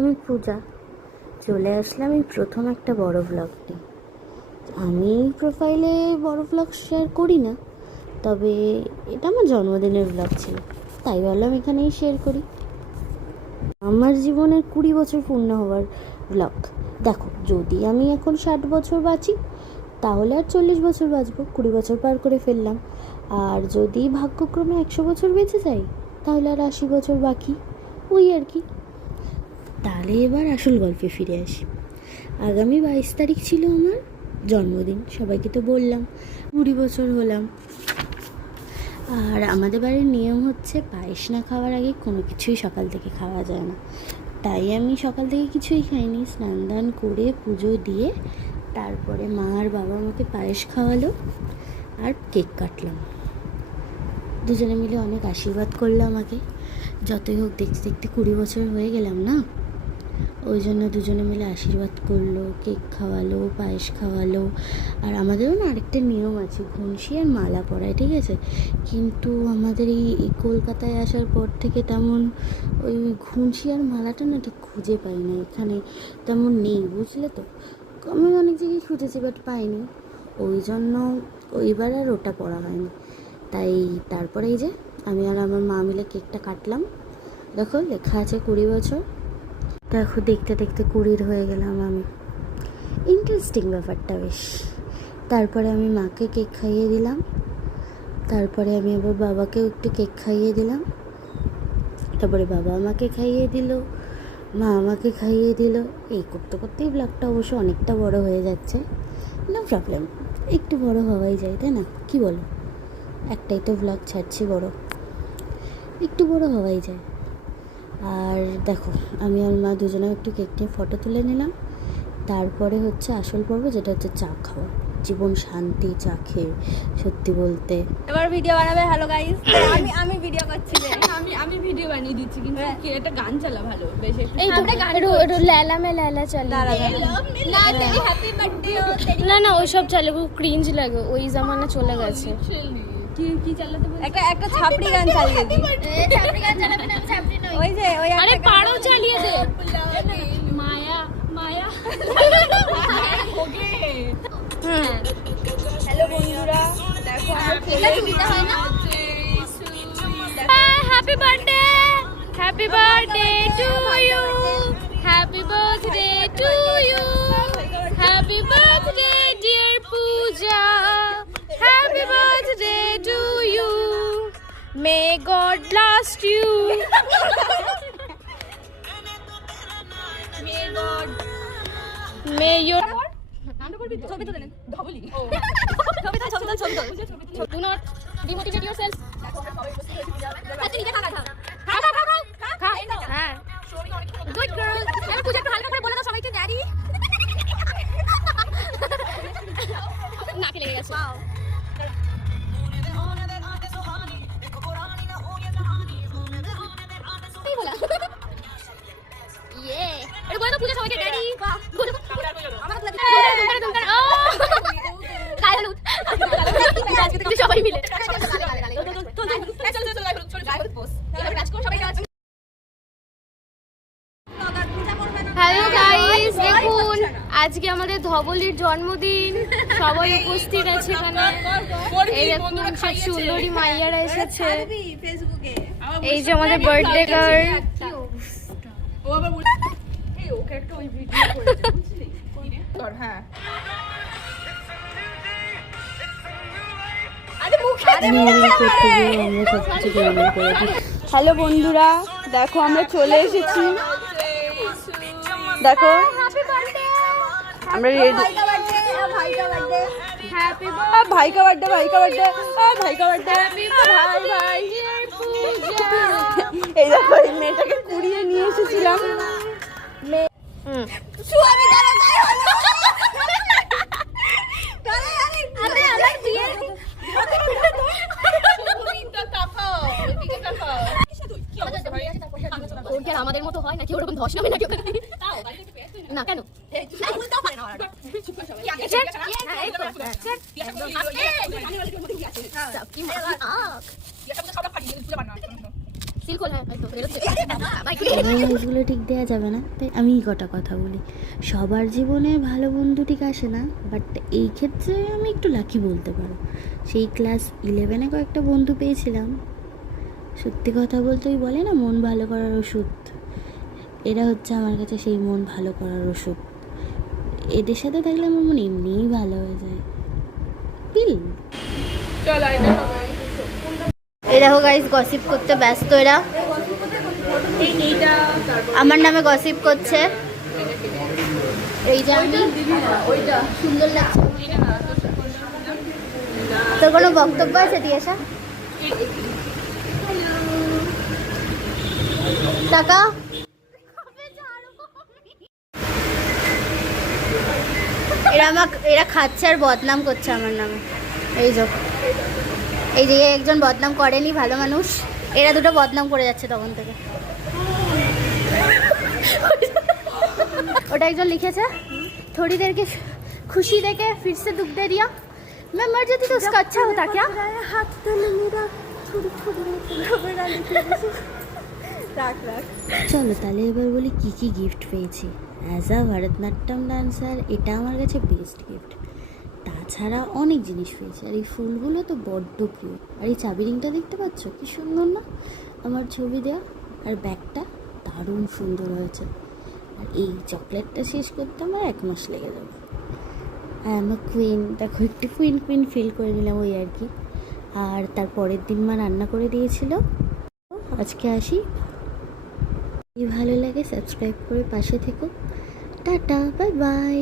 আমি পূজা, চলে আসলাম এই প্রথম একটা বড় ব্লগ নিয়ে। আমি প্রোফাইলে বড় ব্লগ শেয়ার করি না, তবে এটা আমার জন্মদিনের ব্লগ ছিল, তাই ভাবলাম এখানেই শেয়ার করি। আমার জীবনের 20 বছর পূর্ণ হওয়ার ব্লগ। দেখো, যদি আমি এখন 60 বছর বাঁচি তাহলে আর 40 বছর বাঁচবো, 20 বছর পার করে ফেললাম। আর যদি ভাগ্যক্রমে 100 বছর বেঁচে যাই তাহলে আর 80 বছর বাকি, ওই আর কি। তাহলে এবার আসল গল্পে ফিরে আসি। আগামী 22 তারিখ ছিল আমার জন্মদিন, সবাইকে তো বললাম। 20 বছর হলাম। আর আমাদের বাড়ির নিয়ম হচ্ছে পায়েস না খাওয়ার আগে কোনো কিছুই সকাল থেকে খাওয়া যায় না। তাই আমি সকাল থেকে কিছুই খাইনি, স্নান দান করে পুজো দিয়ে তারপরে মা আর বাবা আমাকে পায়েস খাওয়ালো আর কেক কাটলাম। দুজনে মিলে অনেক আশীর্বাদ করলো আমাকে। যতই হোক দেখতে দেখতে 20 বছর হয়ে গেলাম না, ওই জন্য দুজনে মিলে আশীর্বাদ করলো, কেক খাওয়ালো, পায়েস খাওয়ালো। আর আমাদেরও না আরেকটা নিয়ম আছে, ঘুনসি আর মালা পরায়, ঠিক আছে? কিন্তু আমাদের এই কলকাতায় আসার পর থেকে তেমন ওই ঘুনসি আর মালাটা না ঠিক খুঁজে পাই না, এখানে তেমন নেই, বুঝলে তো। আমি অনেক জায়গায় খুঁজেছি বাট পাইনি, ওই জন্য ওইবার আর ওটা পরা হয়নি। তাই তারপরে এই যে আমি আর আমার মা মিলে কেকটা কাটলাম। দেখো লেখা আছে 20 বছর। দেখো দেখতে দেখতে 20 হয়ে গেলাম আমি। ইন্টারেস্টিং ব্যাপারটা বেশ। তারপরে আমি মাকে কেক খাইয়ে দিলাম, তারপরে আমি আবার বাবাকেও একটু কেক খাইয়ে দিলাম, তারপরে বাবা আমাকে খাইয়ে দিল, মা আমাকে খাইয়ে দিল। এই করতে করতেই ব্লগটা অবশ্য অনেকটা বড় হয়ে যাচ্ছে। নো প্রবলেম, একটু বড় হওয়াই যায়, তাই না? কি বলো? একটাই তো ব্লগ ছাড়ছি, একটু বড় হওয়াই যায়। আর দেখো আমি আর মা দুজনে একটু কেক নিয়ে ফটো তুলে নিলাম। তারপরে হচ্ছে আসল পর্ব, যেটা হচ্ছে চা খাওয়া। জীবন শান্তি চা খেয়ে, সত্যি বলতে। এবার ভিডিও বানাবে। হ্যালো গাইস, আমি ভিডিও করছি রে। আমি ভিডিও বানিয়ে দিচ্ছি, কিন্তু কি একটা গান চালা ভালো বেশ। এই আমরা গান একটু ল্যালা মে ল্যালা চালিয়ে না তেরি হ্যাপি বার্থডে ও তেরি না ওইসব চালে খুব ক্রিঞ্জ লাগে, ওই জামানা চলে গেছে। কি চালাতে বল? একটা ছাপড়ি গান চালিয়ে দি। ছাপড়ি গান চালাবে না, ছাপড়ি নই। ওই যে ওই আরে পারো চালিয়ে দে। মায়া মায়া ওকে। হ্যালো বন্ধুরা, দেখো আমরা খেলা সুবিধা হয় না। Happy birthday, happy birthday to you, happy birthday to you, happy birthday dear Puja, happy birthday to you, may God bless you, may your ছবি তো দেন ধবলি। ছবি তো Do not demotivate yourself. আচ্ছা নিজে খা হ্যাঁ গুড গার্ল। আমি পূজা একটু হালকা করে বলে দাও সবাইকে, জানি নাকে লেগে গেছে। এই বলা ইয়ে আরে বলে দাও পূজা সবাইকে, ড্যাডি সবাই মিলে। হ্যালো গাইস, দেখুন আজকে আমাদের ধবলির জন্মদিন, সবাই উপস্থিত আছে এখানে। এই দেখুন সব সুন্দরী মাইয়ারা এসেছে। এই যে আমাদের বার্থডে গার্ল। ও আবার এই ওকে একটা ওই ভিডিও করেছে, বুঝলি? কর হ্যাঁ। হ্যালো বন্ধুরা, দেখো আমরা চলে এসেছি। দেখো আমরা রেডি। ভাই কা বার্থডে, ভাই কা বার্থডে, ভাই কা বার্থডে, ভাই। এই দেখো এই মেয়েটাকে কুড়িয়ে নিয়ে এসেছিলাম। আমাদের মতো হয় নাকি ওরকম ধস নামে নাকি না কেন? ভয়েসগুলো ঠিক দেওয়া যাবে না, তাই আমি কটা কথা বলি। সবার জীবনে ভালো বন্ধু ঠিক আসে না, বাট এই ক্ষেত্রে আমি একটু লাকি বলতে পারো। সেই ক্লাস 11-এ কয়েকটা বন্ধু পেয়েছিলাম, সত্যি কথা বলতে ওই বলে না মন ভালো করার ওষুধ, এরা হচ্ছে আমার কাছে সেই মন ভালো করার ওষুধ। এদের সাথে থাকলে আমার মন এমনিই ভালো হয়ে যায়। পিল চল আয়না সবাই। এই দেখো গাইস, গসিপ করতে ব্যস্ত এরা। এইটা তারপর আমার নামে গসিপ করছে। এই যে আমি ওইটা সুন্দর লাগছে। এটা না তোর কোনো বক্তব্য আছে তিয়াশা? টাকা এরা খাচ্ছে আর বদনাম করছে আমার নামে। এই যে একজন বদনাম করেনি, ভালো মানুষ। এরা দুটো বদনাম করে যাচ্ছে তখন থেকে। ওটা একজন লিখেছে, थोड़ी देर के खुशी देके फिर से दुख दे दिया, मैं मर जाती तो उसका अच्छा होता क्या? हाथ तो मेरा थोड़ी চলো তাহলে এবার বলি কী কী গিফট পেয়েছি। অ্যাজ আ ভারতনাট্যম ডান্সার এটা আমার কাছে বেস্ট গিফট। তাছাড়া অনেক জিনিস পেয়েছি, আর এই ফুলগুলো তো বড্ড প্রিয়। আর এই চাবি রিংটা দেখতে পাচ্ছ কি সুন্দর না, আমার ছবি দেওয়া। আর ব্যাগটা দারুণ সুন্দর হয়েছে। আর এই চকলেটটা শেষ করতে আমার 1 মাস লেগে যাবে। আর আমার কুইন, দেখো একটু কুইন কুইন ফিল করে নিলাম ওই আর কি। আর তার পরের দিন মা রান্না করে দিয়েছিল। আজকে আসি, ভালো লাগে সাবস্ক্রাইব করে পাশে থেকো। Tata, bye bye.